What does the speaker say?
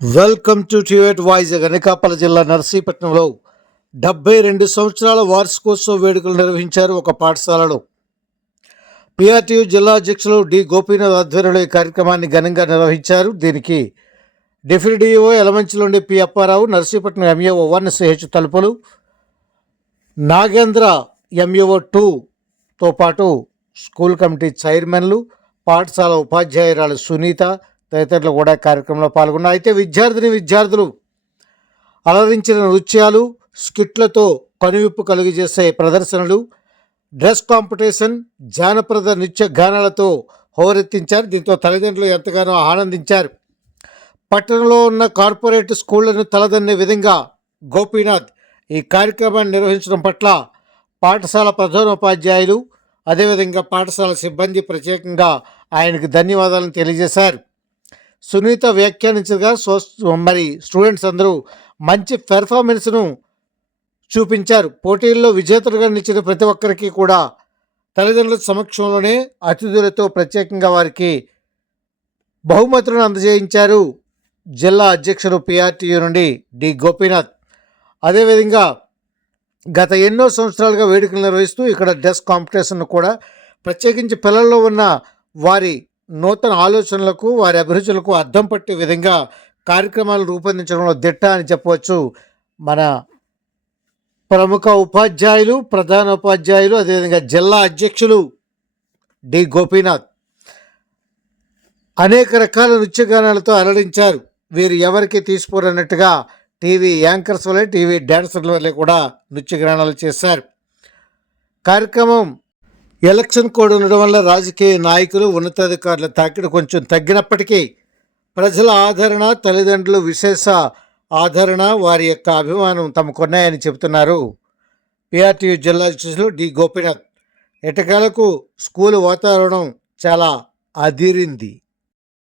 Welcome to టివేట్ voice గనకాపల జిల్లా నర్సీపట్నంలో డెబ్బై రెండు సంవత్సరాల వార్షికోత్సవ వేడుకలు నిర్వహించారు ఒక పాఠశాలలో. పిఆర్టీయు జిల్లా అధ్యక్షులు డి గోపీనాథ్ ఆధ్వర్యంలో ఈ కార్యక్రమాన్ని ఘనంగా నిర్వహించారు. దీనికి డిప్యూటీ ఎలమంచిలోని P Apparao Narsipatnam MAO one CH Talupulu Nagendra MAO టూతో పాటు స్కూల్ కమిటీ చైర్మన్లు పాఠశాల ఉపాధ్యాయురాలు సునీత తదితరులు కూడా కార్యక్రమంలో పాల్గొన్నారు. అయితే విద్యార్థిని విద్యార్థులు అలరించిన నృత్యాలు స్కిట్లతో కనువిప్పు కలుగజేసే ప్రదర్శనలు డ్రెస్ కాంపిటీషన్ జానపద నృత్య గానాలతో హోరెత్తించారు. దీంతో తల్లిదండ్రులు ఎంతగానో ఆనందించారు. పట్టణంలో ఉన్న కార్పొరేట్ స్కూళ్ళను తలదన్నే విధంగా గోపీనాథ్ ఈ కార్యక్రమాన్ని నిర్వహించడం పట్ల పాఠశాల ప్రధానోపాధ్యాయులు అదేవిధంగా పాఠశాల సిబ్బంది ప్రత్యేకంగా ఆయనకు ధన్యవాదాలను తెలియజేశారు. సునీత వ్యాఖ్యానించగా సో మరి స్టూడెంట్స్ అందరూ మంచి పెర్ఫార్మెన్స్ను చూపించారు. పోటీల్లో విజేతలుగా నిలిచిన ప్రతి ఒక్కరికి కూడా తల్లిదండ్రుల సమక్షంలోనే అతిథులతో ప్రత్యేకంగా వారికి బహుమతులను అందజేయించారు జిల్లా అధ్యక్షుడు పిఆర్టీయూ నుండి డి. గోపీనాథ్. అదేవిధంగా గత ఎన్నో సంవత్సరాలుగా వేడుకలు నిర్వహిస్తూ ఇక్కడ డ్రెస్ కాంపిటీషన్ కూడా ప్రత్యేకించి పిల్లల్లో ఉన్న వారి నూతన ఆలోచనలకు వారి అభిరుచులకు అద్దం పట్టే విధంగా కార్యక్రమాలు రూపొందించడంలో దిట్ట అని చెప్పవచ్చు. మన ప్రముఖ ఉపాధ్యాయులు ప్రధాన ఉపాధ్యాయులు అదేవిధంగా జిల్లా అధ్యక్షులు డి. గోపీనాథ్. అనేక రకాల నృత్యగానాలతో అలరించారు. వీరు ఎవరికి తీసిపోరన్నట్టుగా టీవీ యాంకర్స్ వల్లే టీవీ డాన్సర్ల వల్లే కూడా నృత్యగానాలు చేశారు. కార్యక్రమం ఎలక్షన్ కోడ్ ఉండడం వల్ల రాజకీయ నాయకులు ఉన్నతాధికారుల తాకిడి కొంచెం తగ్గినప్పటికీ ప్రజల ఆదరణ తల్లిదండ్రులు విశేష ఆదరణ వారి యొక్క అభిమానం తమకున్నాయని చెబుతున్నారు. పిఆర్టీయు జిల్లా అధ్యక్షులు డి. గోపీనాథ్. ఎటకాలకు స్కూల్ వాతావరణం చాలా అదిరింది.